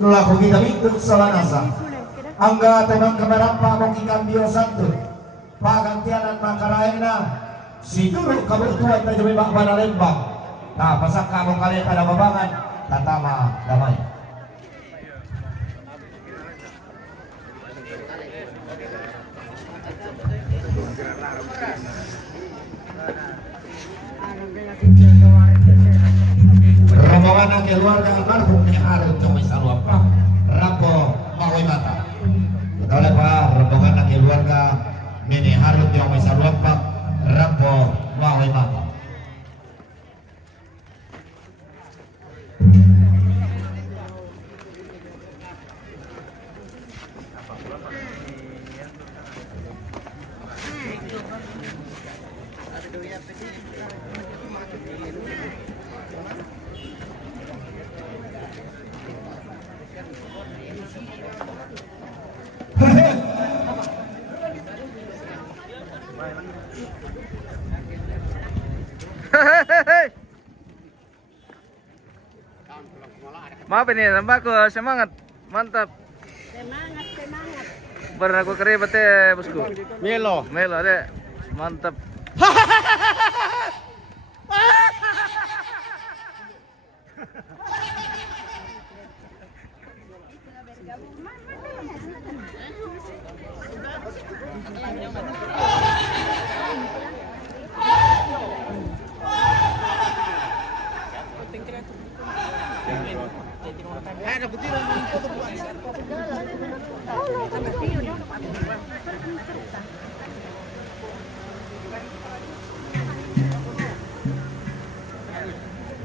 laku kita ikut salanasa angga temang kemarapa mong ikambio santo pagantianan makaraena siguro kabutuan na jumi bakbana lembang nah pasak kamong kalian pada babangan tatama damai rombongan ang keluarga almarhum ni Arif Jokowi Saluapa Rapo Makoy Mata betul Pak rombongan ang keluarga ni Arif Jokowi Saluapa Rapo Makoy Mata Maaf ini, nampak aku semangat, mantap. Semangat. Benar aku keribet ya bosku. Melo. Melo deh, mantap.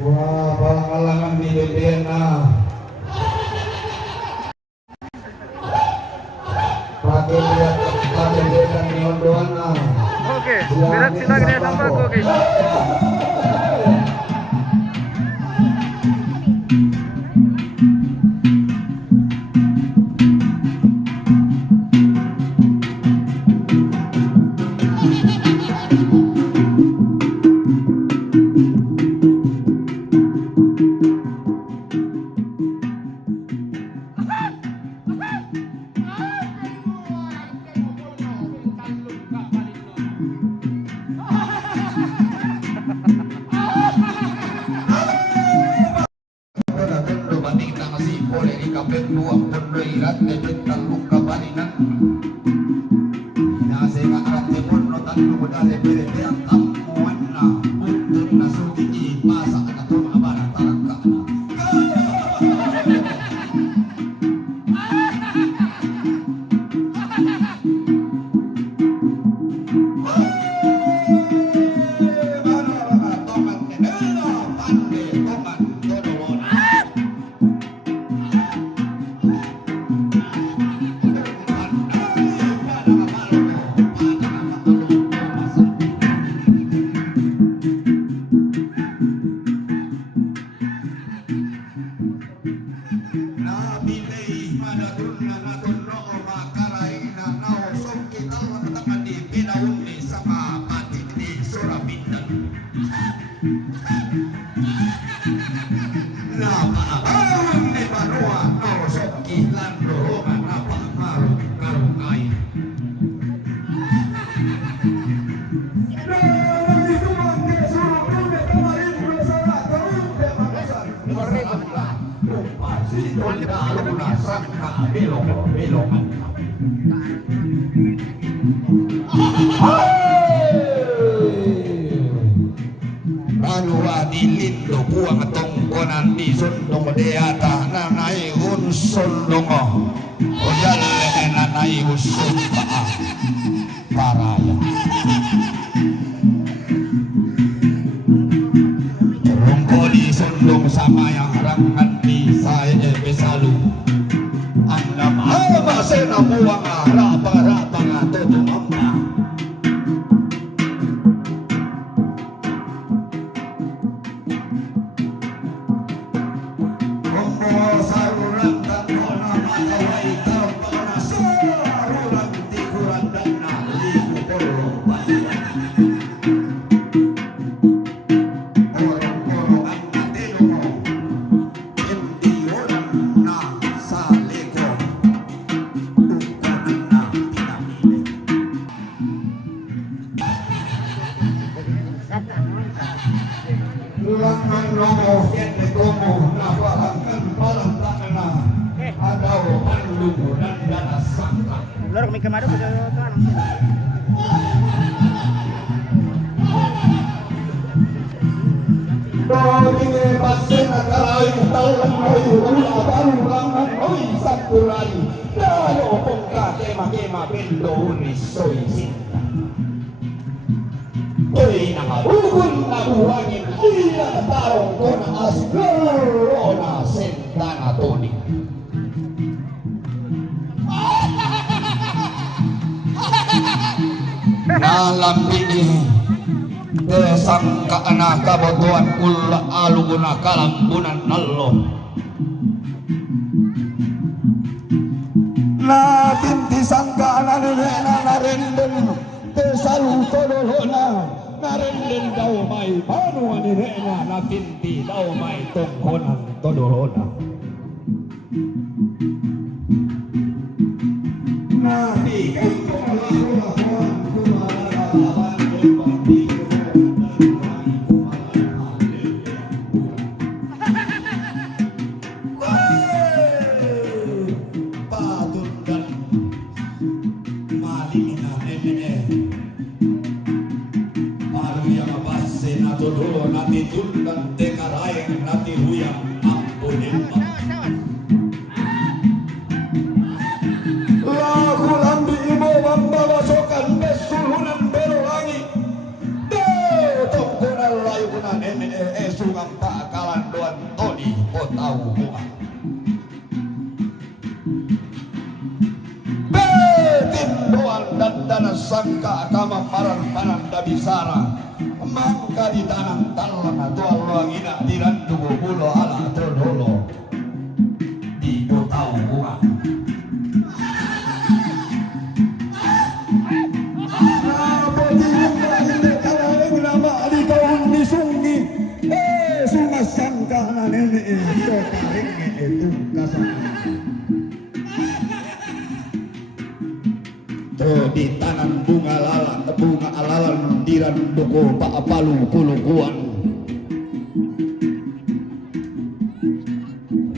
wah palang-palangan di Dena pakai lihat pakai Dena di Ondoana Oke, berat sila gini sampai aku guys. Panua dilindo buang tongkonan di sundong deata nanai unsundong ojalle nanai usun paraya rongko di sundong sama yang harangan di saya besalu anda mah sena buang rapa-rapa ngatutung amma luhuran dana sangka. Lor kami kemana ke tuan. Dogine pasena karai talan oi ula baru langan oi sakurani. Dalo pongka kema bendo unisoi sinta. Oi namarukun nabuangin iya tarong kona asgarona sentana toni. Nalam ini desangka anak kabotuan kula aluguna kalambunan nallo. Natin disangka anak nena narenden tesalu todolona narenden daw may panuan nena natin di daw may tongkonan todolona. Nadi sangka kama paran dabisara mangka di tanang talang atau alwangina dirandu bulo ala todolo di do tau bunga sungas sangka nenek itu karingnya itu kasar. Di tangan bunga alalan diranduko pak palu kulukuan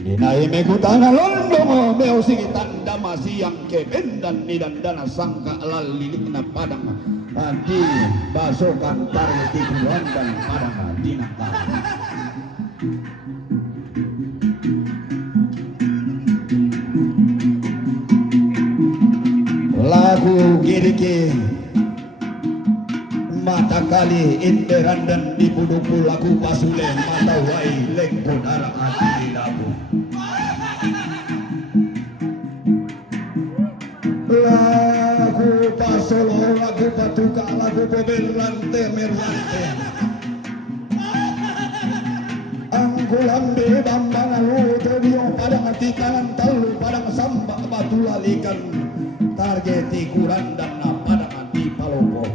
dinai megutana londo meo sigi tanda masiang kebendan nidandana sangka alalilik na padang di basokan tarti kuandan padang dinaka lagu giriki mata kali interan dan di puduku lagu pasule mata wai lengko darah hati lagu lagu pasolo lagu patuka lagu pemerante merante angkulambe bambang lu tebio pada hati kanan talu pada sambak batu lalikan target ikuran dan pada mati palopo.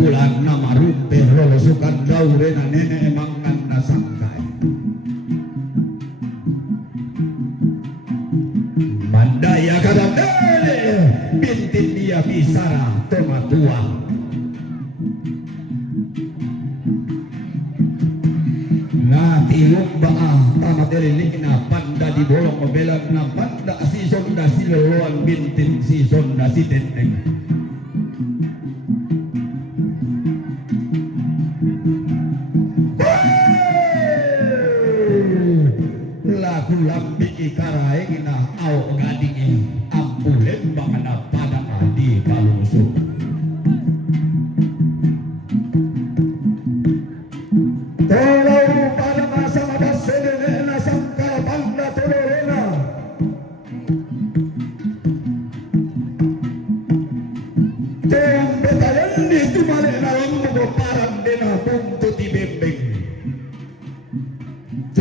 Bulan nama rupe rolosukan daure na nenek mangan na sangkai mandaya kadang bintin dia bisara toma tua nati lomba tamat elilikna panda di bolong mobelan na panda si sonda si loloan bintin si sonda si tenteng lambi ikaraeng na au gading ampulen bangana padang di palusu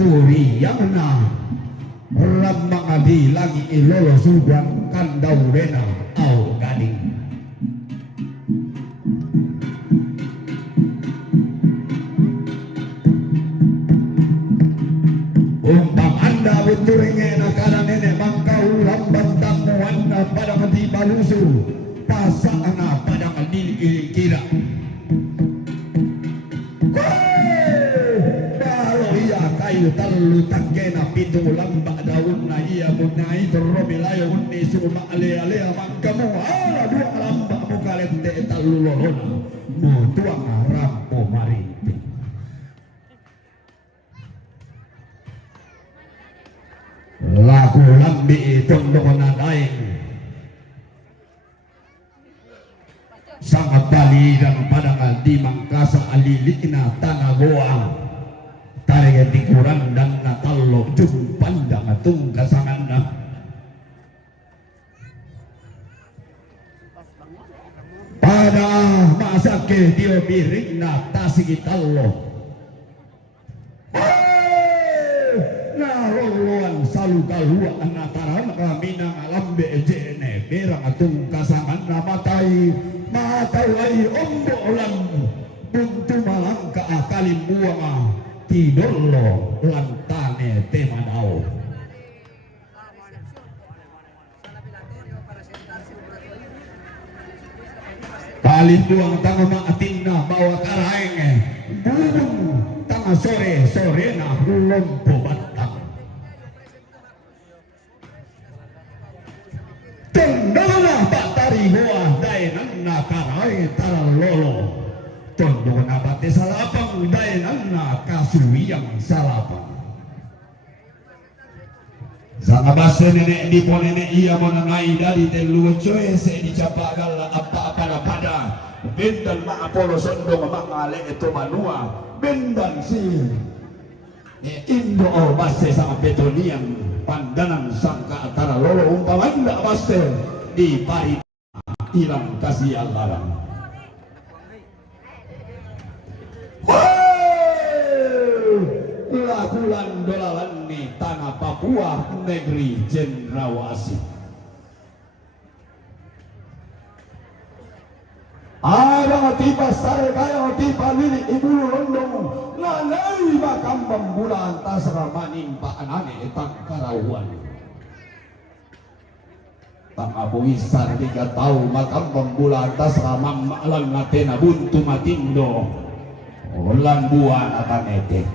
suriyangna Rambang adi lagi ilolo sugan kandau rena au gading. Umpam anda beturenge nakana nenek mangkau lambang tamu anda pada mati balusu pasana pada mati kira. Kayu talu takena pitu lambak daun na iya munai terrobi layo unni suma ale ale mangkamu ala dua lambak mu kalente talu lorona mu tuang rampo mariti laku lambi tondona daeng sangat bali dan padang di mangkasa alilikna tanah goang tarik tikuran dan natalo jumpandang atung kasangan na pada masa ke dia piring na tasigi talo naroluan salu kalua anataran kami na alambe ejene berang atung kasangan na matai matai ombo olam buntu malangka akalim buang tidolo lantane temanao kalin buang tanga maatinna bawa karaeng bubung tanga sore sore na lompo batang tendona batari hoa dainan na karaeng taralolo tondo na bate salapang daenan na kasuwiyang salapang sa abase nenek di po nenek iya mo nanay dari telu coy se di capagal apa-apa na pada bendan maapolo sondo mangale ito manua bendan si indo o base sa betonian pandanan sangka atara lolo umpamanda base di pari ilang kasih alaran lakulan dolalan ni tanah Papua negeri Cendrawasih ada tiba sare kaya tiba lili ibu londong nanai makam pembulan tasra manimpa anane etang karawan tang abu isar 3 tahun makam pembulan tasra mammalan natena buntu matindo ulan buan atanete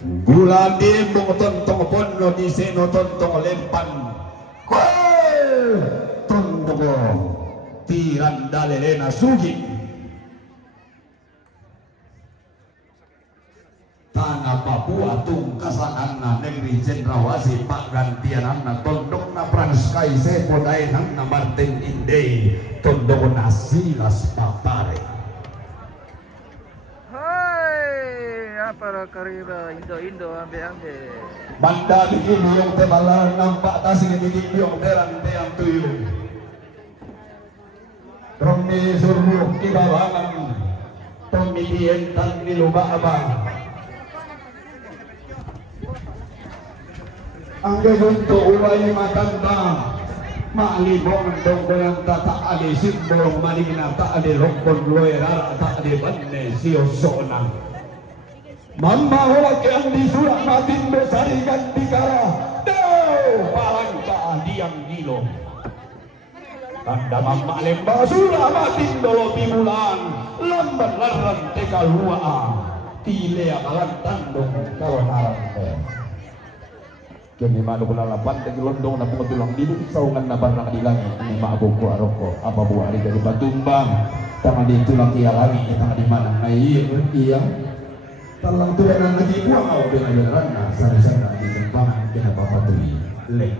bulan dimbong tontong pono di seno tontong lempan tontong tiran dalelena sugi tanah Papua tungkasanana negeri Cendrawasih pak gantianana tondongna pranskai sepodaenana Martin Indei tondongna Silas Papare para karira Indo ambe banda bikin yung tebalan nampak tasing bikin yung terang teang tuyul Romi surmuk di bawangan Tomi dientang di lubak abang angge junto ulay matanda maalibong dong koyang tak ade simbong manina tak ade rokon loera tak ade bande siosona Mama wak yang disurat matin besarikan di kara Deo palang diam gilo Tanda mama lembah surah matin dolo pimulan Lambat larang teka luaa Tile akalan tandong kawan harap Kini manu kulalapan tegi londong na pengetulang dili saungan na barang di langit ini maabuku aroko apa buah hari dari batumbang tangan di tulang kia lagi tangan di mana iya talang tuanan lagi buang au dengan beneran sana-sana di tempat kena papatui lek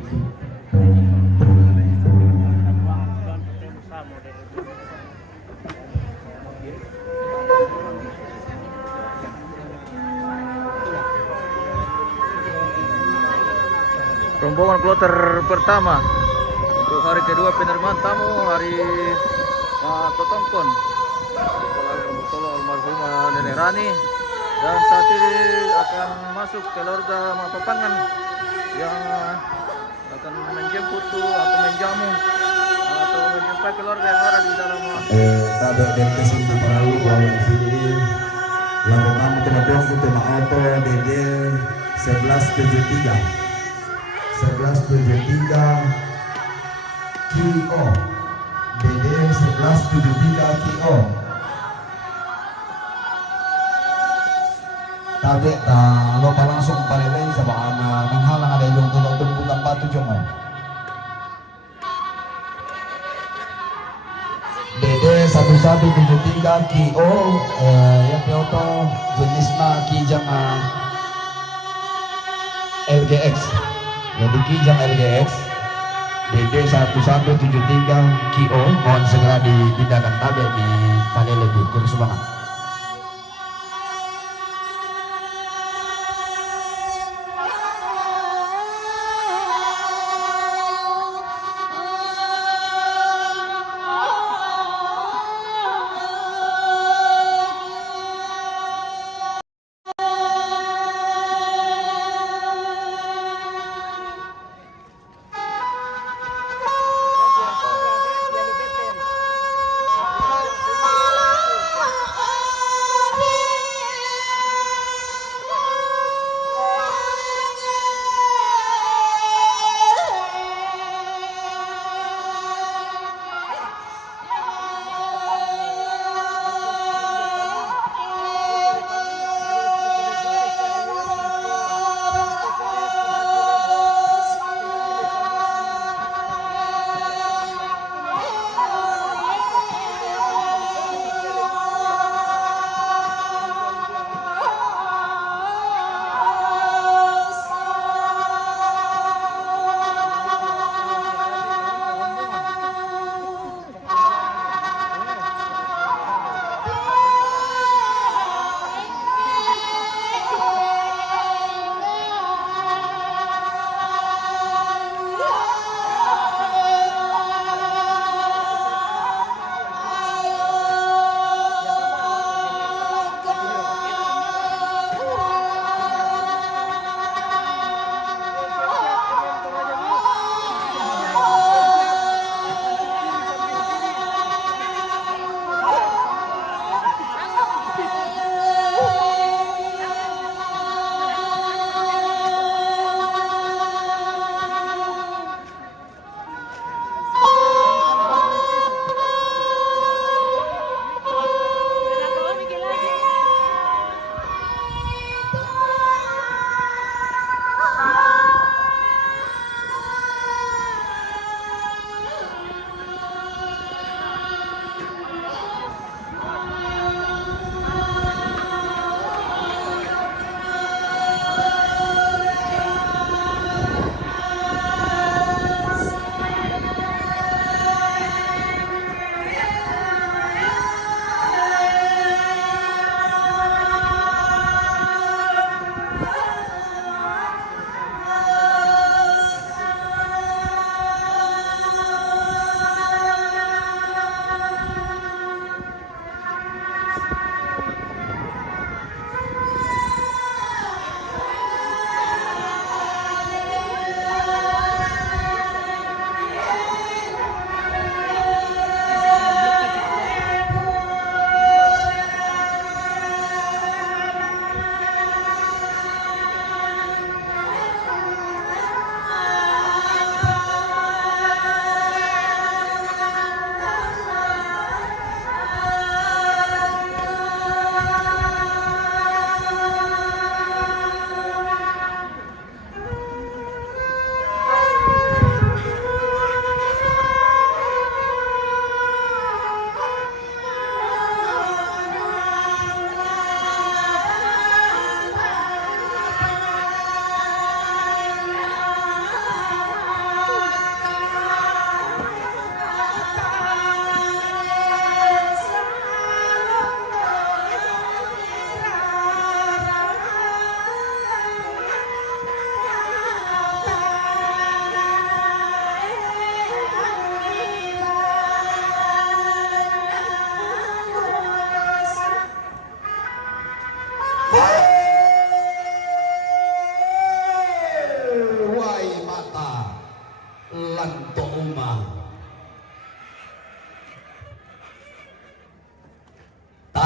rombongan kloter pertama untuk hari kedua penerimaan tamu hari Totongkon Tolo almarhumah Nenek Rani Dan saat ini akan masuk keluarga Mapapangan yang akan menjemput atau menjamu atau menjumpai keluarga yang ada di dalam Tabe dan kesimpulan perahu bahwa di sini lalu kamu teman-teman untuk auto DD 1173 Kio DD 1173 Kio tabe lupa langsung palilay sa baka menghalang ada yung tulong batu jomon DD 1173 Kio yang auto jenisnya Kijang LGX jadi Kijang LGX DD 1173 Kio mohon segera dipindahkan tabe di panel lebih kurus banget.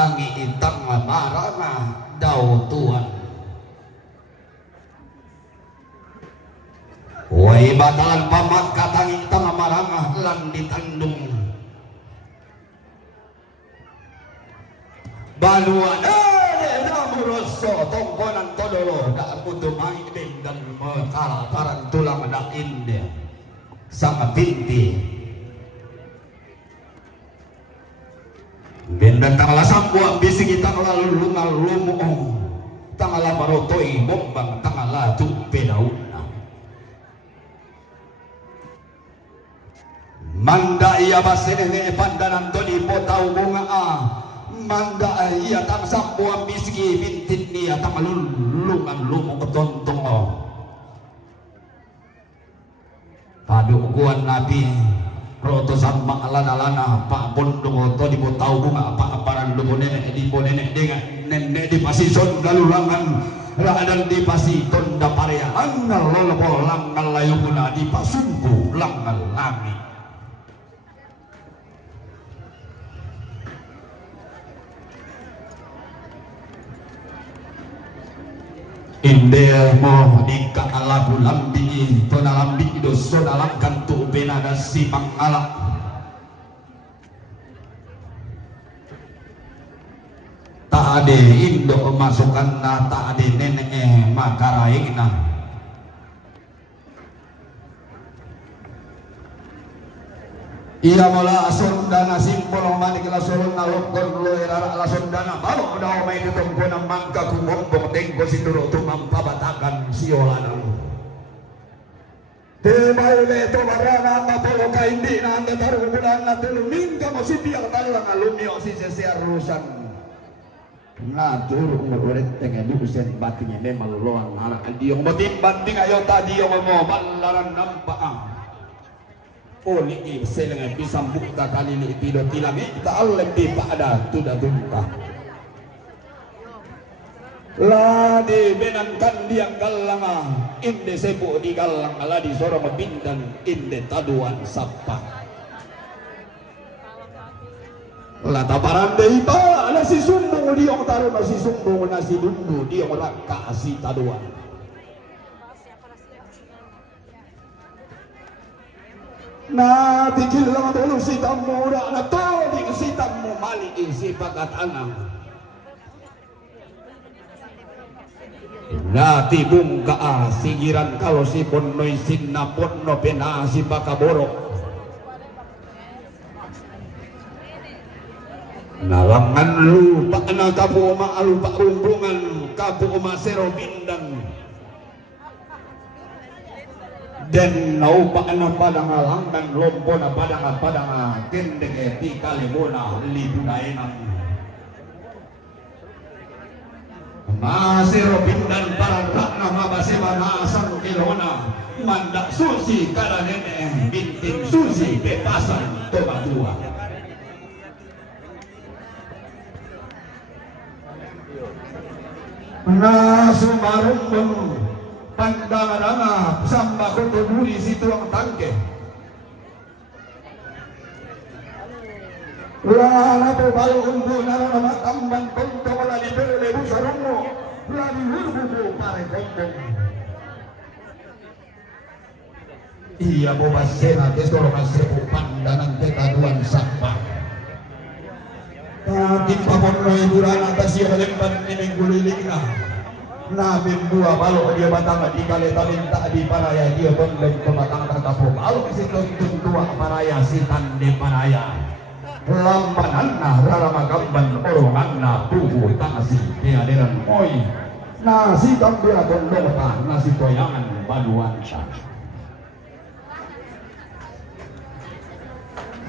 tangi itang marana daw tuan. Wai batalan pamat katangi itang marana lan ditandung. Baluana namuroso tongkonan todolo dak putumai dan mekala parang tulang dak inde sama binti benda tangala sampuang bising kita lalu lungal lumuong tangala marotoi bombang tangala tu pedauna manda iya basenenge pandanan todi potau bunga manda iya tang sampuang bisiki bintin niya tang lungan lumong ketontong padukuan nabi roto sama alana pak bondong to di botau bunga pak aparan lumo nenek di nenek dengan nenek di pasison galulangan radan di pasiton da parea angal lolopo langal layukuna di pasumpu langal lami Indel mo di kaalabu lambi to na lambi do so dalam kantu benada si pangala tak ade indo masukan na tak ade nenek makaraina iya mula asundana simpol manik la solon na lokon lo irara la sundana baru daw may ditong ko ng mangka kumombong tengko si turo tumampabatakan siolana Tebay leto marana na polo ka hindi na ang natarugulan na tuluming ka mo si Piang talang alumyo si Cesar Rusan nga turo kung ulit tenge lukusen batingnya may maluluan harang di yung matimbanding ayo tadi yung mo malaran ng paang Oli selengan pisang bukta kali ini tidak tilang kita lebih pada tuda tunta. Ladi benangkan diang galanga inde sepu di galang ladi sorong bindan inde taduan sapa. Lata parande iba nasi sumbung diong taruh nasi sumbung nasi dundu diong raka si taduan. Na tikil lang dulu si tamu na toding si tamu mali isi pagkatana na tibung ka sigiran kalau si ponnoy sinna ponno pena si bakaborok nalangan lupa na kapu maalupa rumbungan kapu umasero bindang dan naupa na padang langgan lompo na padang kendeng eti kalimona libunainang masiro pindan para rakna mabase manasang kilona mandak susi kada nene binting susi bebasan toba dua nasumarumbong pandang-danga samba ko tubuli si tuang tangke lala po bayo umbo na nama tambang konto wala di berlebu sarungo lali hurbubu pare konto iya po basena tesoro masepu pandangan tetaduan samba takin papon no iburan atas iya malemban ni mengguliling na Nabi dua balo dia batang di kaleta minta di paraya dia bondeng pematang terkapung alo si tuntun tua paraya si tande paraya lambanan na rarama gamban orongan na tubuh tangasi dia deran oi nasi tambia gondong ta nasi koyangan baduan ta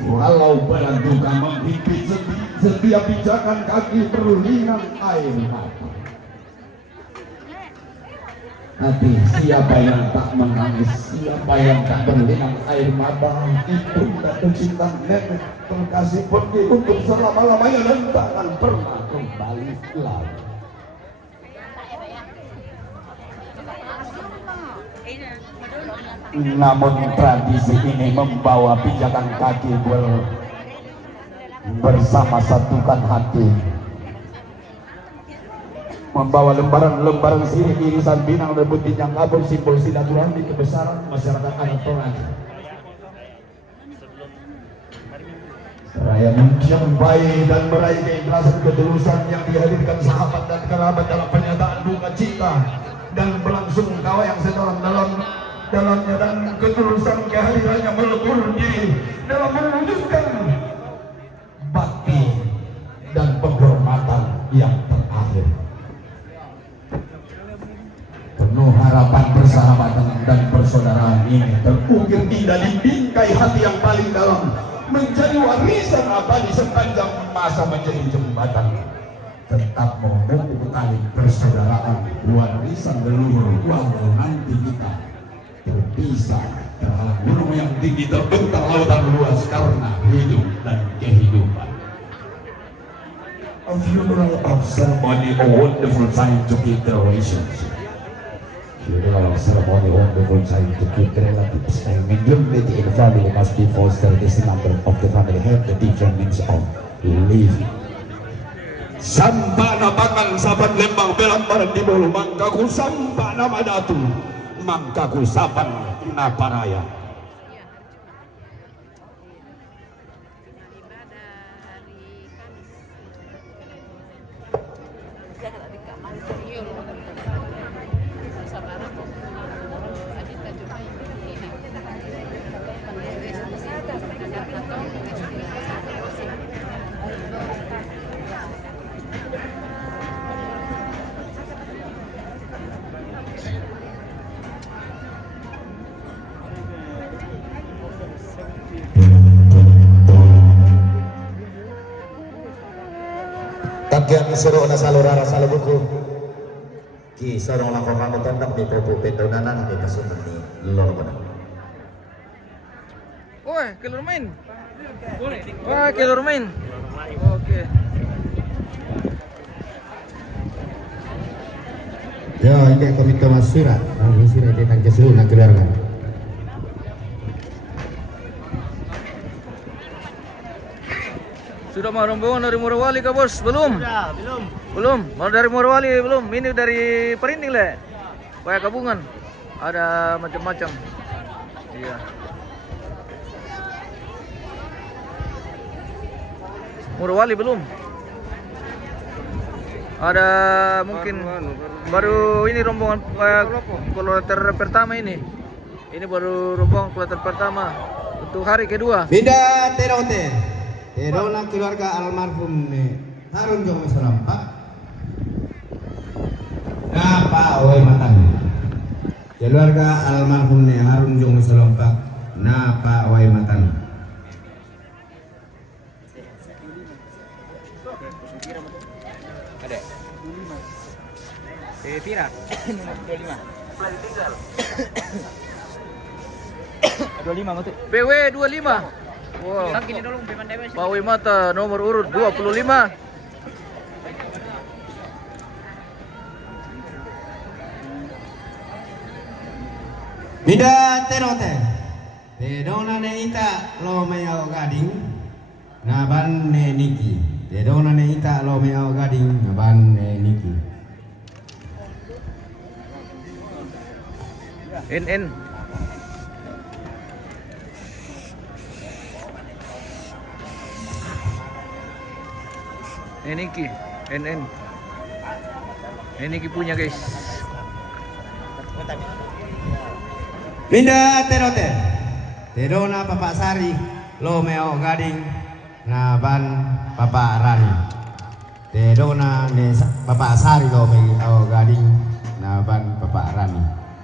walau bantu kamang hipit setiap pijakan kaki perlu linang air mata Nanti siapa yang tak menangis, siapa yang tak berlinang air mata, itu tak tercinta nenek terkasih pergi untuk selama-lamanya dan takkan pernah kembali lagi. Namun tradisi ini membawa pijakan kaki bersama satukan hati membawa lembaran-lembaran sirih irisan binang rebut tinjang kabur simbol silaturahmi kebesaran masyarakat adat Toraja. Raya mencapai dan meraih keikhlasan ketulusan yang dihadirkan sahabat dan kerabat dalam pernyataan duka cita dan berlangsung kawa yang dalamnya dan ketulusan kehadirannya melebur diri dalam mewujudkan bakti dan penghormatan yang terakhir. Penuh harapan persahabatan dan persaudaraan ini terukir indah di bingkai hati yang paling dalam, menjadi warisan abadi sepanjang masa menjadi jembatan. Tetap memupuk tali persaudaraan warisan leluhur walau nanti kita terpisah terhalang gunung yang tinggi terbentang lautan luas karena hidup dan kehidupan. A funeral of ceremony, a wonderful time to keep the relationship. Funeral of ceremony, wonderful time to keep the relatives. And unity in family must be fostered. This number of the family have the different means of living. Samba na bangang saban lembang belambar di bolu mangkaku samba na madatu mangkaku saban na paraya. Tagian seru na salurara salubuku ki sarong langkong kamu tondak di popo petonanan di kasunan ni lorban. Woi, kelur main. Wah, kelur main. Oke. Ya, ini komite masurat. Masurat tentang keseluruhan keluarga. Sudah mau rombongan dari Morowali kah bos? Belum? Belum. Mau dari Morowali belum? Ini dari Perinting le. Kayak gabungan. Ada macam-macam. Iya. Morowali belum? Ada mungkin baru ini rombongan kloter pertama ini. Ini baru rombongan kloter pertama untuk hari kedua. Bida terote. Terona keluarga almarhum ne Harun Jong Selampak. Napa oi matang. Keluarga almarhum ne Harun Jong Selampak. Napa oi matang. Ada. Pira? 25. 25 betul. PW 25. Wow. Gini dulu Piman Dewa. Pawi Mata nomor urut 25. Bida terote. Dedona ne ita lo meyao gading. Naban ne niki. Dedona ne ita lo meyao gading. Naban ne niki. NN. Ini ki, NN. Ini ki punya guys. Bida terote. Dedona Bapak Sari lo meyao gading. Naban Bapak Rani. Dedona ne Bapak Sari lo meyao gading. Naban Bapak Rani.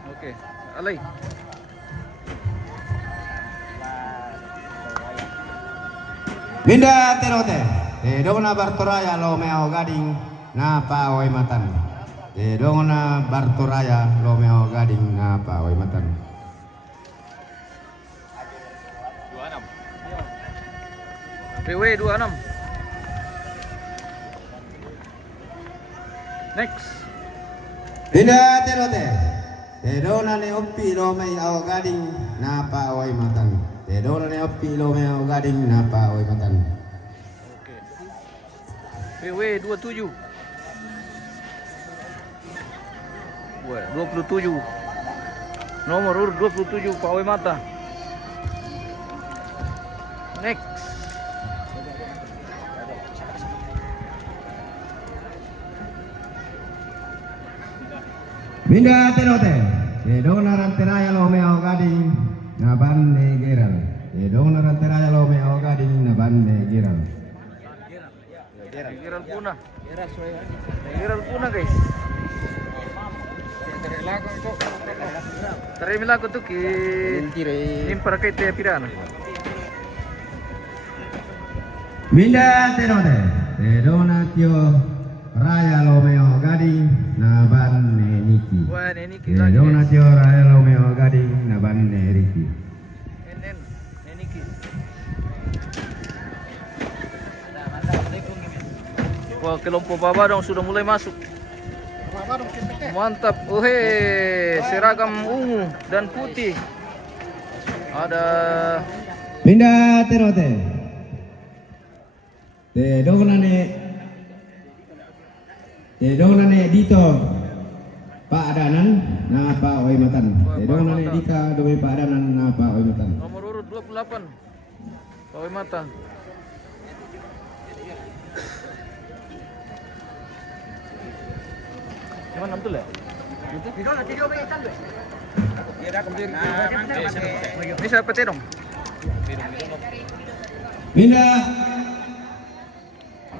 Oke, alay. Bida terote. Dedona Bartoraya lo meyao gading. Napa oi matan. Dedona Bartoraya lo meyao gading. Napa oi matan. PW 26. Next. Bida terote. Dedona ne oppi lo meyao gading. Napa oi matan. Dedona ne oppi lo meyao gading. Napa oi matan. PW 27. Wah, 27. Nomor urut 27 Pak Oi Mata. Next. Minda Tenote, Dedona Ranteraya Lomeo Gading, Nabande Giral. Dedona Ranteraya Lomeo Gading, Nabande Giral. Giral Puna. Giral Puna guys. Terima ko tuh impar kay te pirana. Minda Tenote, Dedona Tio Raya Lomeo Gading, Nabande Niki. Wah, ini kita lagi. Dedona Tio Raya Lomeo Gading, Nabande Riki. Ini kita. Wah, kelompok Babadong sudah mulai masuk. Mantap. Seragam ungu dan putih. Ada Minda Tenote, Dedona Dito Pak Adanan na Pak Oi Matan. Dedona Dika Doi Pak Adanan na Pak Oi Matan. nomor urut 28. Pak Oi Mata. Gimana betul ya? Ini siapa teh dong?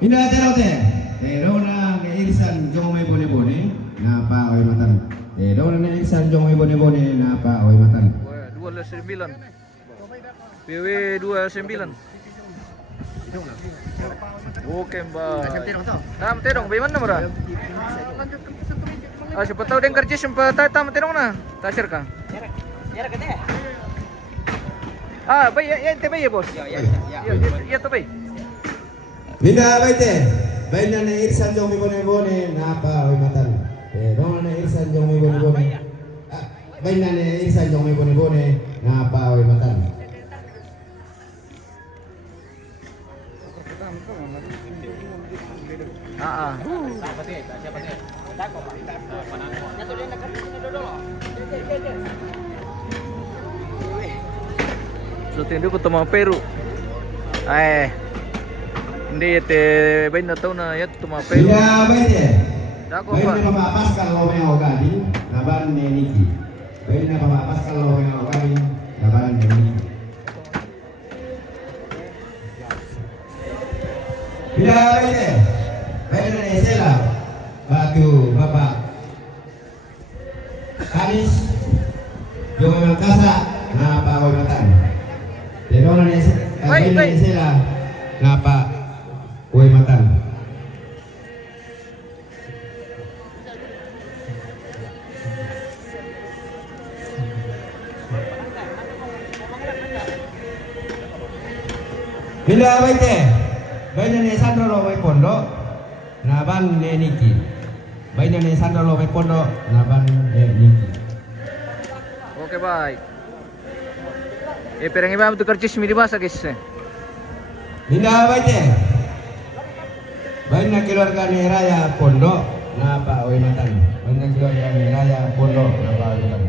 Minda Tenote, Dedona Irsan Jomai Bone Bone na Pak Oi Matan. Dedona Irsan Jomai Bone Bone na Pak Oi Matan. 29. PW 29. Oke mbak. Tam terong, bagaimana mbak? Siapa tahu dia kerja sempat tam terong na, tasir ka? Baik ya, ente baik ya bos. Ya tuh baik. Minda Baite, Baina Irsan Jomai Bone Bone na Pak Oi Matan. Dedona Irsan Jomai Bone Bone. Baina Irsan Jomai Bone Bone na Pak Oi Matan. So tindu ketemu Peru. Hindi te bain na taon na yat tuma Peru. Minda Baite, Dako Baina pa. Bapak Pascal Lomeo Gading naban Niki. Baina Bapak Pascal Lomeo Gading naban Niki. Minda Baite, Baina Sela Batu Bapak Kanis Jomai Mangkasa na Pak Oi Matan. Dedona Baina Sela na Pak Oi Matan. Minda Baite, Baina Sandro Lomai Pondok naban Niki. Baina Sandro Lomai Pondok naban Niki. Oke baik. Perang iba tu kerja semiri masa guys. Minda Baite, Baina keluarga Raya Pondok na Pak Oi Matan. Baina keluarga Raya Pondok na Pak Oi Matan.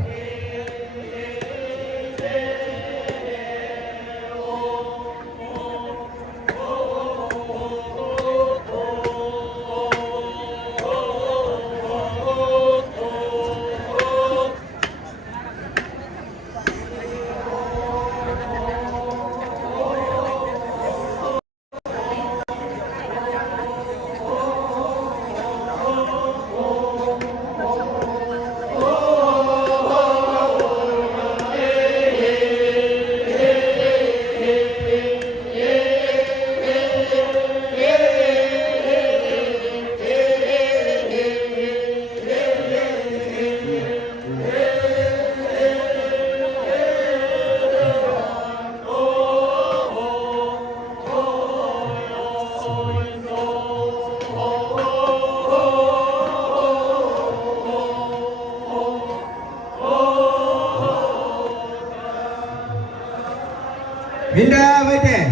Minda Baite,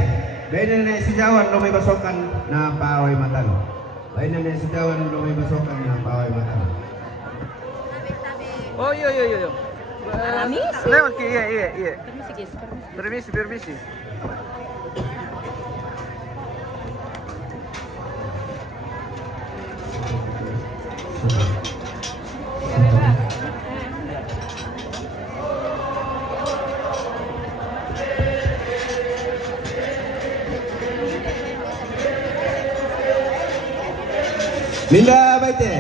Baina Sejawan Lomai Basokan na Pak Oi Matan. Baina Sejawan Lomai Basokan na Pak Oi Matan. Oh iya iya iya. Permisi. Lewat ke iya iya iya. Permisi guys, permisi. Permisi permisi. Minda baite.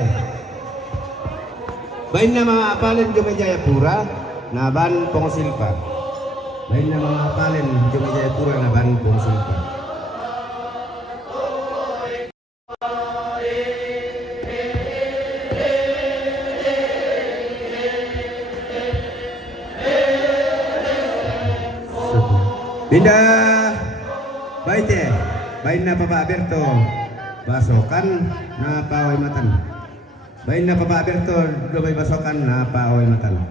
Bain na mga apalin Jumay Jayapura na ban Pongsilpa. Bain na mga apalin Jumay Jayapura na ban Pongsilpa. Minda baite. Bain na Papa Berto. Basokan na paway matan. Bain na Papa Berto, dumay basokan na paway matan.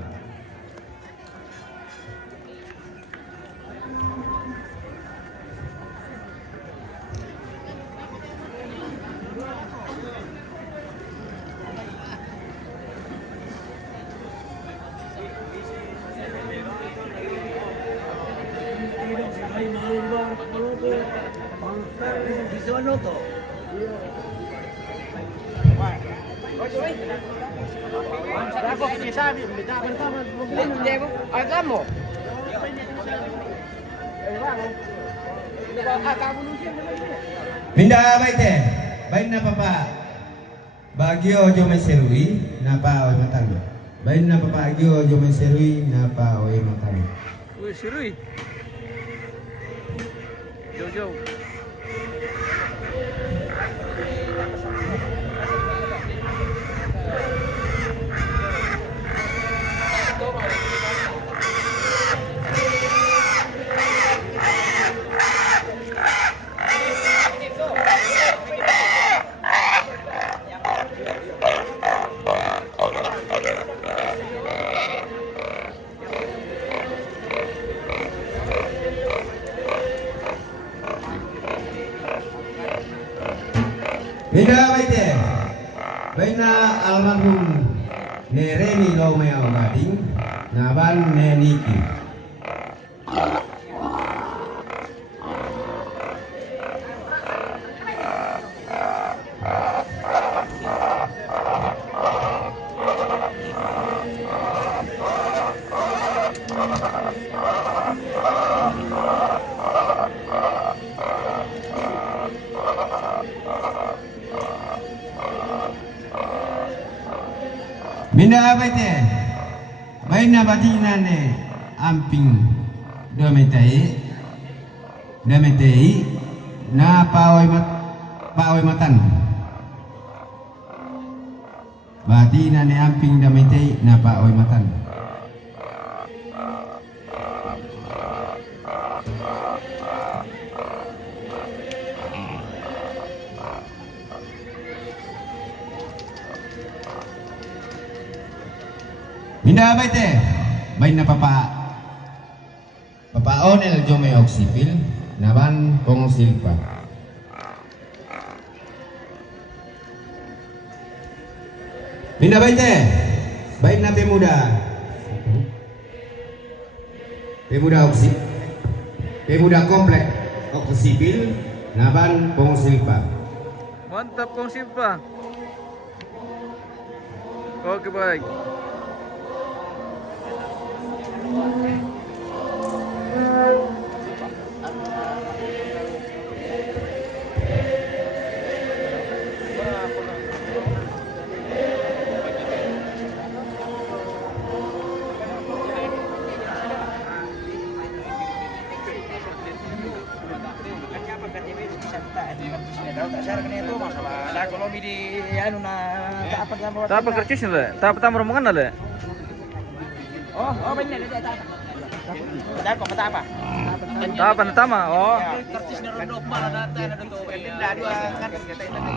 Pindah baite, bain na Papa Bagyo Jomay Serui na paway matan. Bain na Papa Bagyo Jomay Serui na paway matan. Wih Sirui. Jauh-jauh. Pindah baite, bain na almarhum Nereni Lomeo Gading na ban Neniki. Minda baite, bain na batina ne amping dametei na paway matan. Batina ne amping dametei na paway matan. Minda baite, bain na Papa Onel Jomay Oksipil na ban Pongsilpa. Minda baite, bain na Pemuda Komplek Oksipil na ban Pongsilpa. Mantap Kong Silpa. Oke baik. Tak apa kercis le, tak apa tambah rombongan le. Oh benar ada apa? Ada kok apa? Tak apa tama. Oh. Kertis na rodok malah data na dito. Pindah dua kan kita ini.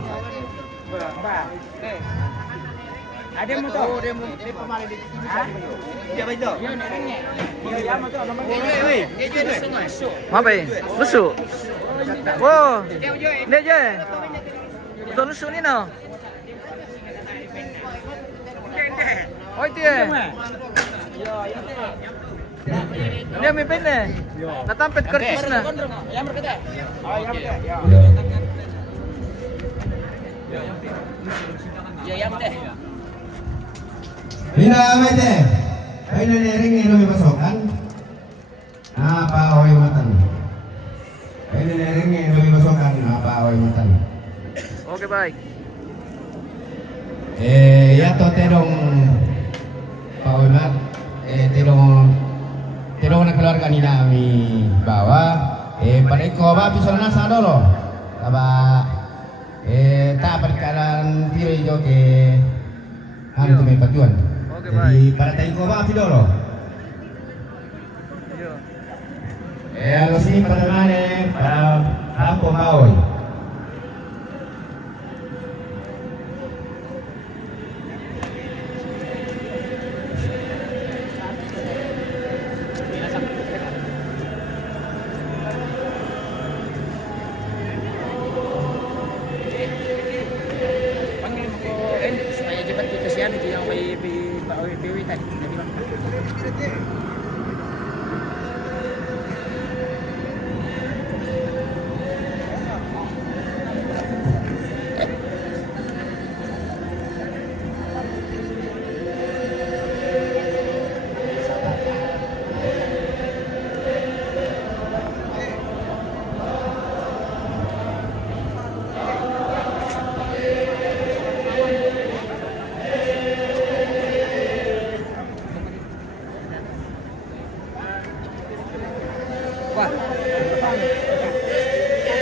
Ba. Ada mo to? Ada mo di pamali di. Ha? Dia ba ito? Iya mo to. Apa ya? Lusu. Wow. Dia je. Betul lusu ni no. Oi tie. Dia mimpin deh. Natampet kertis na. Yang berkata. Oh, yang berkata. Ya, yang teh. Bina mete. Bina nering ni lumi pasokan. Apa away matan? Bina nering ni lumi pasokan. Apa away matan? Oke baik. Ya to terong Pak Wimat. Terong na keluarga ni kami bawa. Pada ko ba pisol na sa dolo. Taba tak perkalan tiro ijo ke anu tu pajuan. Oke Jadi baik. para tayo ko ba pidolo. Yo. Lo sini para mane para hapo maoy. Panggil mo ko supaya jebat kita sian itu yang Pak PW tadi.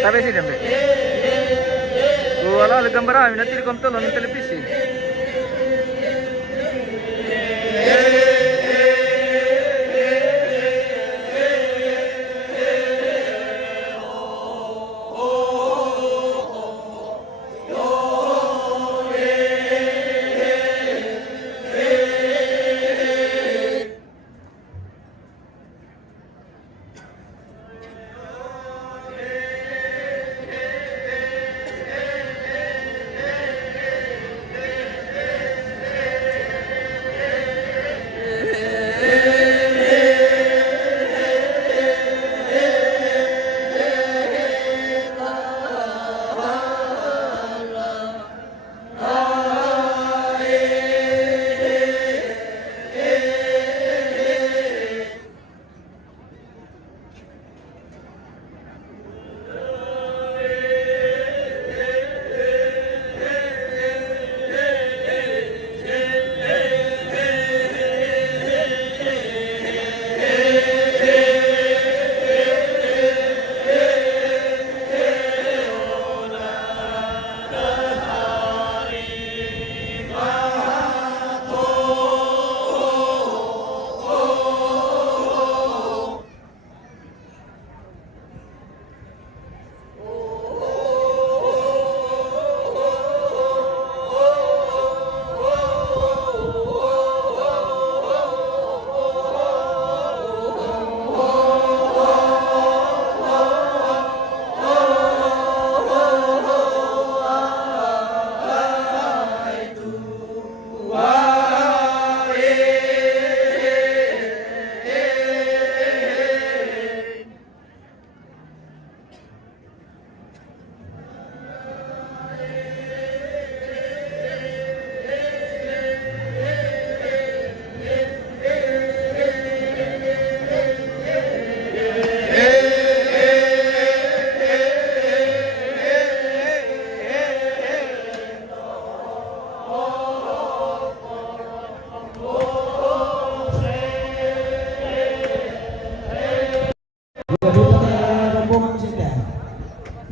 Sampai sini sampai. Wala le gambar ah, nanti kom tolong ng televisi.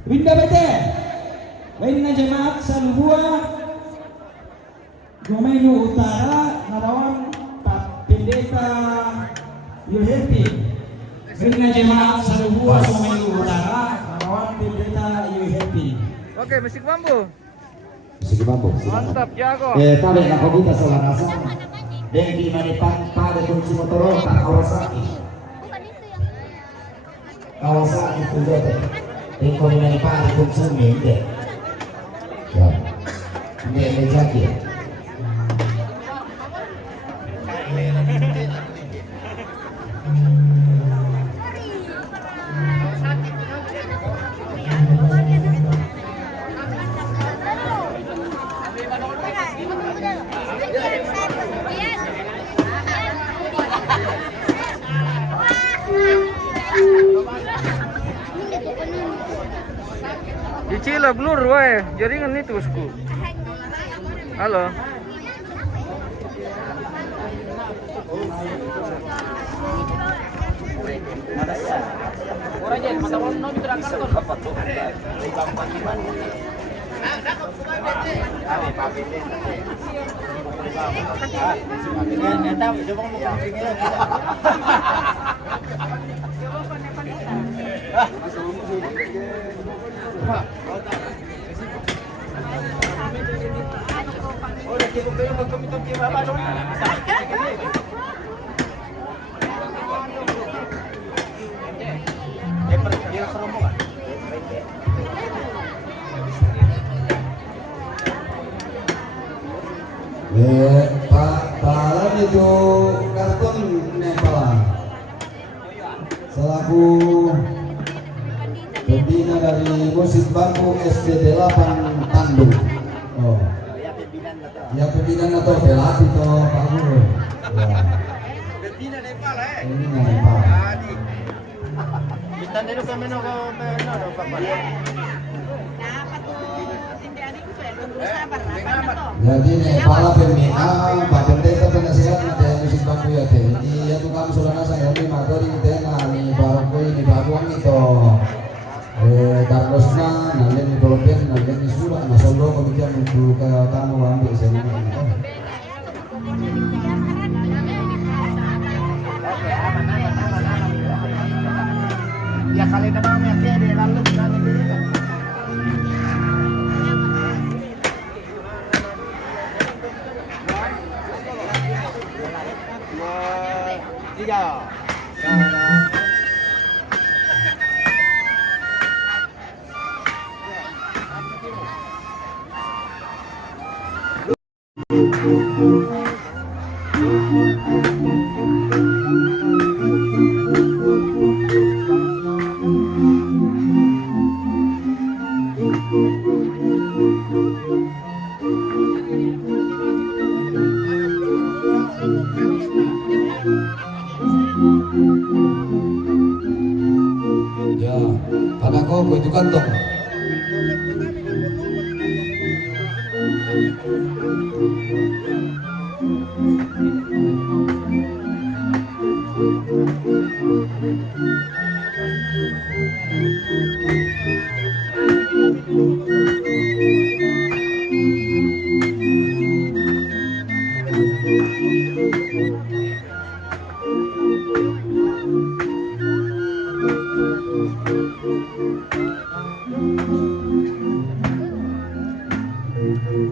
Winda bete, Winda jemaat Salubua, Domainu Utara, Narawan, Pak Pendeta Yohepi. Winda jemaat Salubua, Domainu Utara, Narawan, Pendeta Yohepi. Oke, musik bambu. Sige mambo. Mantap, jago. Tabe na ko kita sa lanasa. Dengki manipan pada kunci motor tak Kawasaki. Kawasaki Toyota. Dengki manipan pada kunci mende. Ya. Ini mejaki. gila blur wae. Jaringan itu bosku. Halo. Pak Alan itu kartun Nepal selaku pembina dari musik bambu SD 8 Tandung. Oh, ya pimpinan atau pelatih toh Pak Guru. Ya. Pembina Nepal Pembina Nepal. Kita dulu kami no Pak. Jadi Nepal pembina Pak Pendeta penasehat nanti musik bambu ya teh. Iya tuh kami sulana saya ini materi tengah nih baru ini baruan itu. Carlosna nanti di Kolombian nanti di Surah nah solo kemudian untuk kamu ambil sini. Ya kali nama ya di lalu nanti Ya, pada kau itu kantong.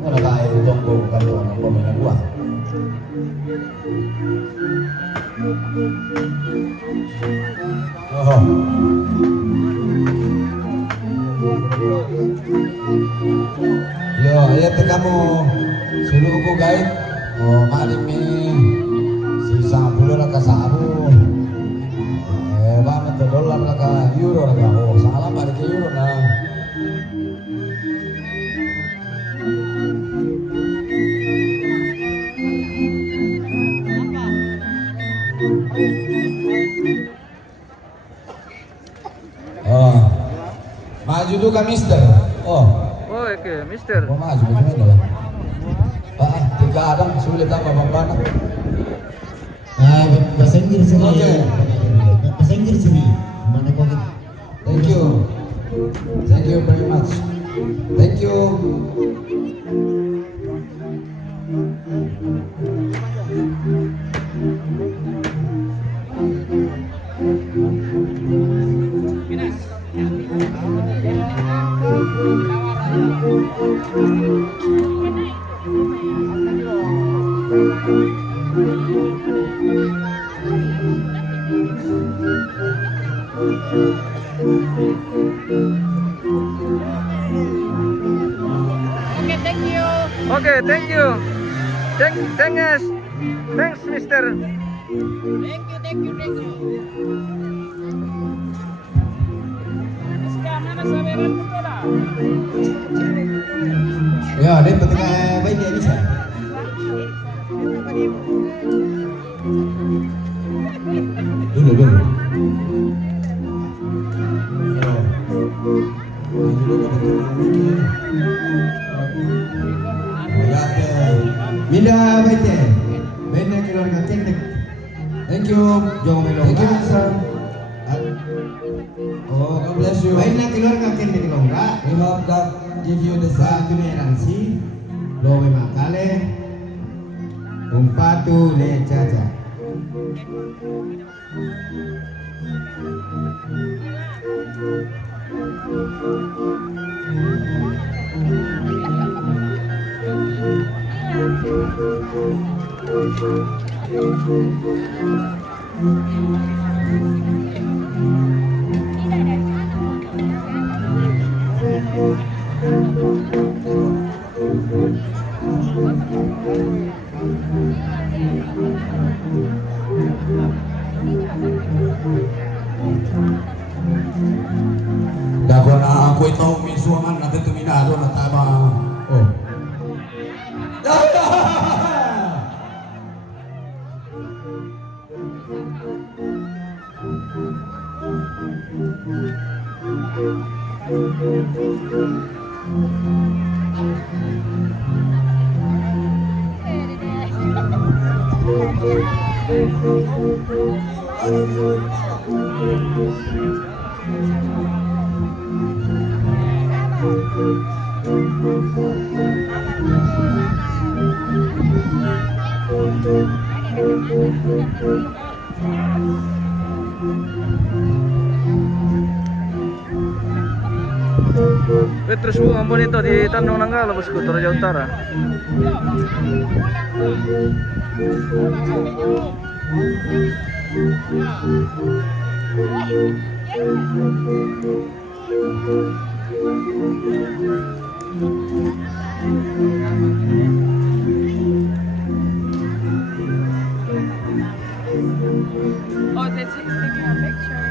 Ada kaya tonggo kalau orang pemain gua. Oh. Yo, ya kamu sulu aku guide. Oh, mari mi sisa bulan ka sabu. Banget dolar ka euro ka. Oh, salah balik ke euro na. Oh, maju dulu ka Mister. Oh, Oke, Mister. mau maju bagaimana lah? Pak, tiga adam sulit apa bang? Bahasa Inggris ini. Oke. Bahasa Inggris ini. Mana kau? Thank you. Thank you very much. Thank you. Oke, thank you. Oke, thank you. Thanks, Mister. Thank you. Sekarang sabaran kita lah. Ya, dia pentingnya baik dia bisa. Dulu. Oh. Dulu Minda baite. Benda keluarga kendek. Thank you. Jong melo. Thank you, sir. Oh, God bless you. Benda keluarga kendek lo enggak. We hope God give you the Sa juneransi. Lo me makale. Umpatu le caca. Dako na ako ito minsuaman na determinado na tama. Oh. Terus bu, ampun itu di Tanjung Nanggala bosku, Toraja Utara. Oh, that's taking a picture.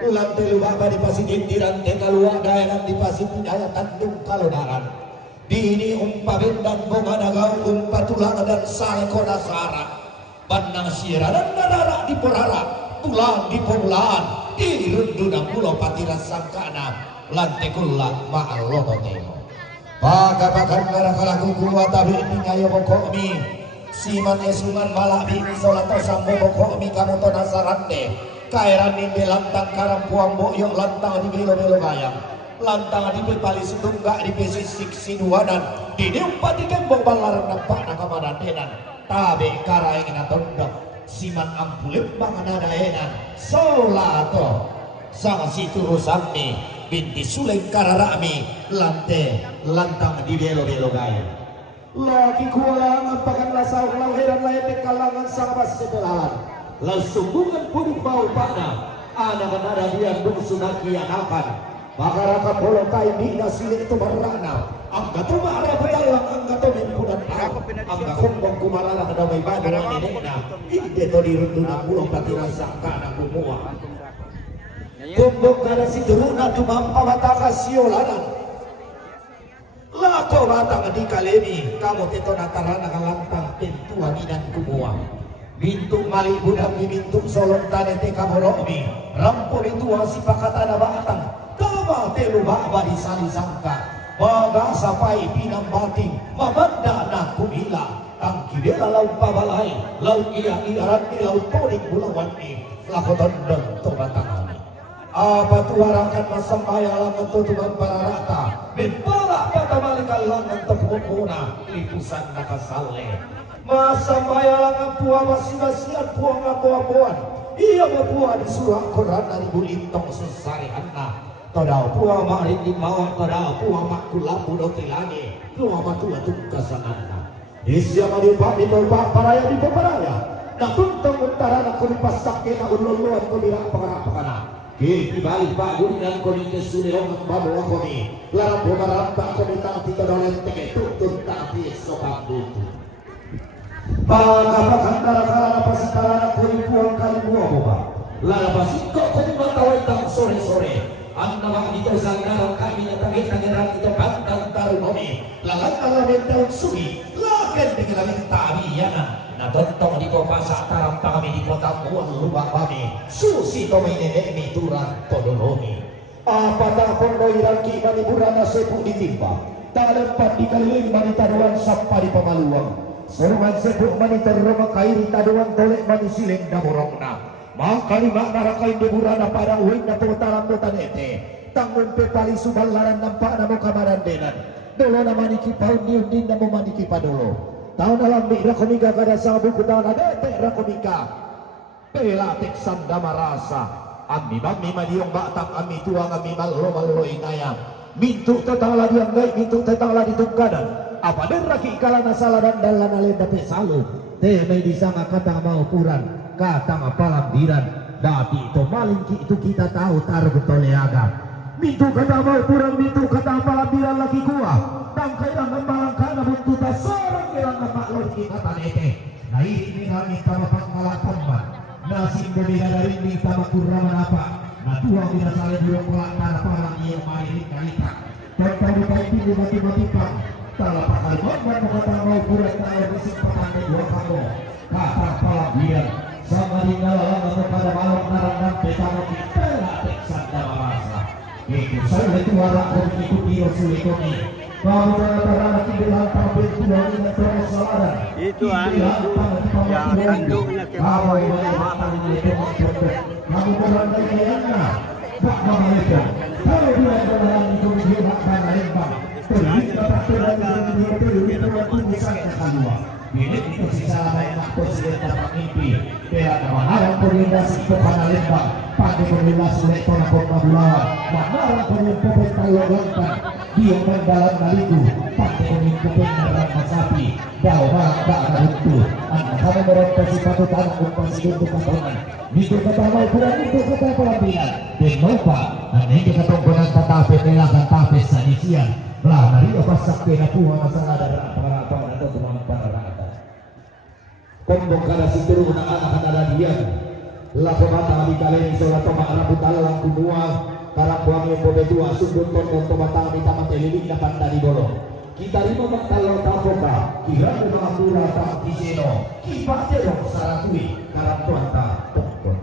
Ulang telu bapa di Pasir Gintiran tekaluak daerah di Pasir Jaya Tanjung Kalodaran. Di ini umpabin dan bonganagau umpatulang dan salekona sara. Bandang sira dan darara di porara. Tulang di pomulaan. Di rundunang pulau patira sangkana. Lantekullah ma'aloto temo. Pagkapakan narakalaku kuwatabi di ngayo bokomi. Siman esungan malabi solato sambo bokomi kamu to nasarande. Kairan nimbe lantang karampuang boyok lantang di belo-belo gayang lantang di pepali setunggak di pesisik sinuanan di diumpati kembong balaran nampak nakamadan denan tabe karaengin atondok siman ampulip bangan adaenan solato sang siturusanni binti suleng kararami lante lantang di belo-belo gayang lagi kualangan pakan lasau lahiran lain kalangan sang pas sebelahan Lasubungan puduk bau pakna anak ada dia dung sunaki yang akan makaraka polo kai bina silik itu barana angka tu mara pedalang angka tu mimpunan angka kumbang kumarana kada may badang nenekna ide to di runduna pulau patira sangkana kumua kumbang kada si turuna tumampa mataka siolanan lako batang di kalemi kamu teto natarana kalantang pintu aginan kumua Bintuk mali budak mi bintuk solong tane teka borokmi rampur itu hasi pakatana batang kama telu baba di sali sangka baga sapai pinang bating mabanda na kumila tangki bela laut pabalai laut iya iaran di laut podik bulawan ni lakoton dan tobatangani apa tuarakan masambaya langan tutuban para rata bepala patamalikan langan tepukuna lipusan nakasale masa bayalangan puah masing-masian puah ngabuan iya berpuah di surah Quran dari bulintong sesarihanna Tadau pua mak rindik mawar tadau pua mak kulapu doti lagi Pua mak tua tukasan anak Isya madiupak di topak paraya di peparaya Nak tuntang utara nak kulipas sakit nak ululuan kulirak pengarap-pengarap Kiki balik pak gulingan koni kesuni orang bawa koni Larang bumarap tak koni tak tiga dolen teke tutun tak sokak butuh Pagkapakan darah-darah pasitara nak koni puang kali buah boba Lara pasikok koni matawai tang sore-sore Anda bang dito sanggarang kami natagit-tagiran ito pantang tarunoni Lalang-lalang ng taon sugi Lakan dengan kami tabiyanan Natontong dito pasak tarang kami di kota buang lubang kami Susi to may nenemi turang todolomi Apatang pondoy rangki maniburana sepu ditimpa Talempat di kaliling manitaruan sampai di pemaluang Seruan sepu manitaruma kairi taduan tolek manisiling damurongna Makali makna rakain deburana para uwing na putaran mo tanete Tangun pepali subalaran nampak na mo kamarandenan Dolo na maniki paun niundin na mo maniki padolo Taon na lambi rakomika kada sabu kutaw na dete rakomika Pelatik sanda marasa Ami bami maliyong batang ami tuang ami malo-malo inayang Mintu tetang lagi ang gay, mintu tetang lagi tungkadan Apa din raki ikala na saladan dalan alin na pesalo Te may disanga katang maupuran Katang palambiran dati itu maling itu kita tahu taruh toleaga mintu kata mau kurang mintu kata palambiran lagi gua tangkai lang membalangkan buntuta seorang yang maklum kita tanete nah ini kami sama pangalapan man nasib berbeda dari ini sama kurang apa nah tuang tidak saling burung pelakar parang yang main kalita dan pada pagi mati-mati pang tala pakal man kata mau kurang tahu bisik petang dua kamu kata palambiran sama tinggal atau pada malam narang petang kita teksan dalam masa itu saya itu warak mengikuti Rasul ini kalau para kibilan tampil tuan dengan persoalan itu yang kandungnya kalau mata ini kamu berandai kayaknya tak mereka kalau dia dalam itu dia akan lembang terus dapat terang itu misalnya kedua ini itu sisa banyak presiden dapat mimpi Pera naman koordinasi kepada lembang pagi koordinasi lektor pembulawan manaran pemimpin tayo lantan dia mendalam naliku pagi pemimpin nerang masapi daw tak ada itu anak kami merontasi patu tanah kumpasi untuk katongan itu ketama ukuran itu kata pelampinan dan lupa dan ini ketongkonan tetapi melakan tapis sanisian lah dari apa sakti na puha masalah darah pengarapang atau teman-teman Kombong kada situru na anak kada dia lako mata di kalen sola toma arabu talang kumua karang buang yang pobetua sundun ton toma tang di tamat eliling dapat dari bolo kita lima bakal tapoka kira memang pura tak kiseno kipa terong saratui karang tuanta tokon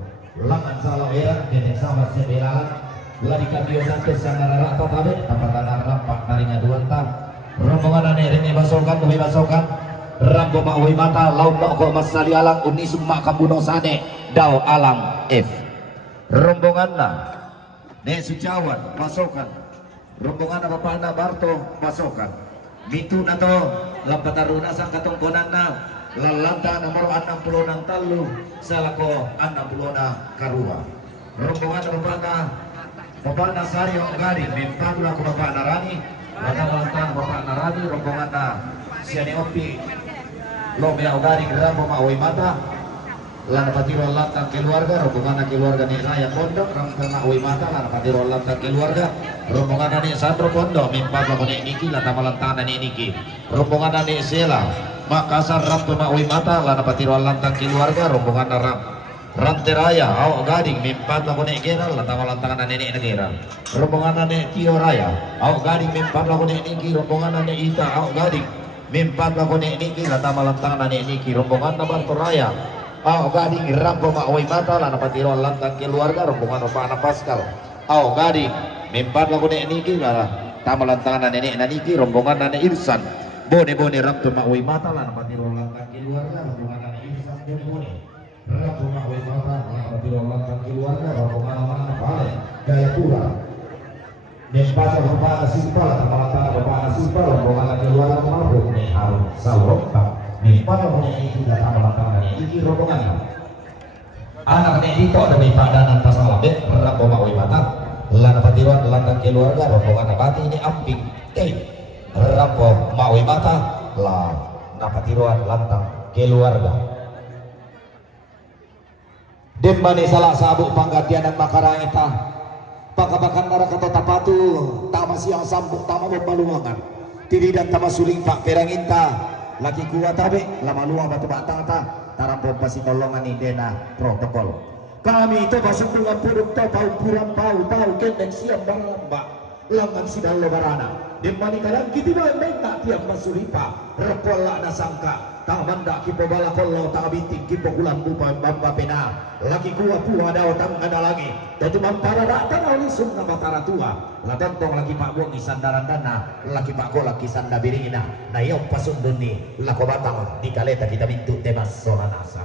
langan salah era dan sama sebelalan lari kabio santos sangat rata tabe apatana rampak naringa duanta rombongan ane ini basokan kami basokan Rambo ma'uwi mata laut kok masali alang uni summa kabuno sane daw alang F rombongan na ne sucawan pasokan rombongan na papana Barto pasokan mitu na to lampataruna sang katongkonan na lalanta nomor 60 ng talo salako 60 na karua rombongan na papana Sario Gari mimpagla ko papana Rani lalanta papana Rani rombongan na siya Opi lo mea garing Rambo ma'uwi mata lana patiro lantang keluarga rombongan keluarga ni Raya Pondok rangkang ma'uwi mata lana patiro lantang keluarga rombongan ni Sandro Pondok mimpa ko ni Niki lana malantana ni Niki rombongan ni Sela Makassar Rambo ma'uwi mata lana patiro lantang keluarga rombongan na Ranteraya awak gading mimpa ko ni Gera lana malantana ni Negera rombongan ni Tio Raya awak gading mimpa ko ni Niki rombongan ni Ita awak gading mimpat ako ni Niki lata malantang na ni Niki rombongan na Bartoraya gading Rambo ma'uwi mata lana patiro lantang keluarga rombongan na Pascal gading mimpat ako ni Niki lata malantang na ni Niki rombongan na ni Irsan bone Rambo ma'uwi mata lana patiro lantang keluarga rombongan na ni Irsan bone Rambo ma'uwi mata lana patiro lantang keluarga rombongan na Pale Jayapura Nempatnya berbana simpel, kepala berbana simpel, rombongan keluarga mabuk nih harus salurok. Nempatnya punya itu datang belakang ini rombongan. Anak nih itu ada padanan pasal be, Rambo ma'uwi mata, lana patiruan lantang keluarga rombongan abati ini amping rampo maui mata lah napatiruan lantang keluarga dembani salah sabuk panggatianan makara eta pakabakan narakata tapatu tama siang sambuk tama membaluangan tiri dan tama suling pak peranginta laki kuat tabe lama luang batu batata tarampo pasi tolongan ni dena protokol kami itu masuk dengan puruk tau purang pau kendeng siap baramba langan sidang lebarana dembani kadang kita minta tiap masuripa repola nasangka tang banda kipo bala kollo tang binting kipo kulang bupa bamba pena laki kuat pua daw tang ada lagi datu mampara rata langsung na batara tua latentong laki pak buang isandaran dana laki pak ko laki sanda biringina na yung pasunduni lako batang di kaleta kita bintu temas solanasa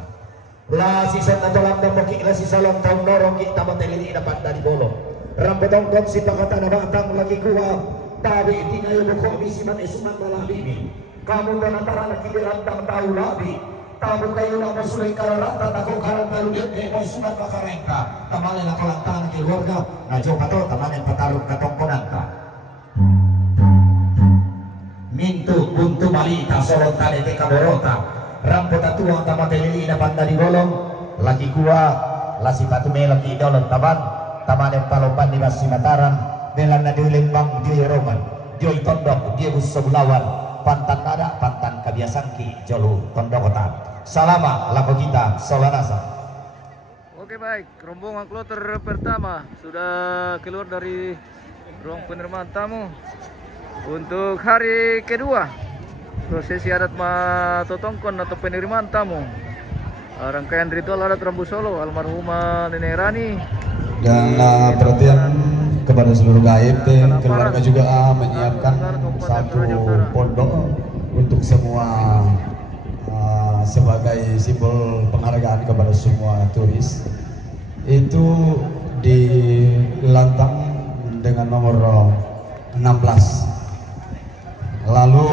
la sisa na tolang dan moki la sisa long taong norong kita matelili dapat dari bolong rambutong kon si pakata na batang laki kuat tabi tingay mo ko misiman esuman malah bimi kamu dan antara lagi dirantang tahu labi tahu kayu nama sulai kararata takut karang tahu dia mau sunat makarengka tamale nak lantangan keluarga najo pato tamane pataruk katongkonanta mintu buntu malita solon tade teka borota rampota tuang tamate lili dapat dari bolong lagi kuah lasi patu melaki idolon taban tamane palopan di basi mataran belan nadi lembang dia roman dia tondok dia busabulawan pantan nada pantan kabiasangki jolu tondokota salama laku kita solanasa. Oke baik, rombongan kloter pertama sudah keluar dari ruang penerimaan tamu untuk hari kedua prosesi adat matotongkon atau penerimaan tamu rangkaian ritual adat Rambu Solo almarhumah Nenek Rani dan perhatian kepada seluruh gaib keluarga juga menyiapkan satu pondok untuk semua sebagai simbol penghargaan kepada semua turis itu di lantang dengan nomor 16 lalu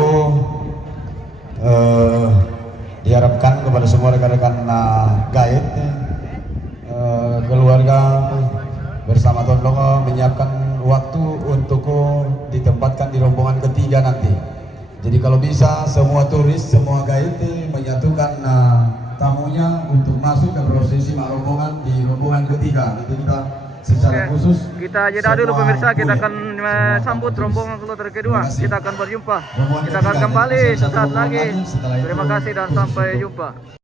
diharapkan kepada semua rekan-rekan gaib keluarga bersama Tondoko menyiapkan waktu untuk ditempatkan di rombongan ketiga nanti. Jadi kalau bisa semua turis, semua gaib menyatukan tamunya untuk masuk ke prosesi rombongan di rombongan ketiga. Nanti kita secara khusus kita jeda dulu pemirsa, kita akan sambut rombongan kloter kedua. Kita akan berjumpa. Kita akan kembali sesaat lagi. Terima kasih dan sampai jumpa.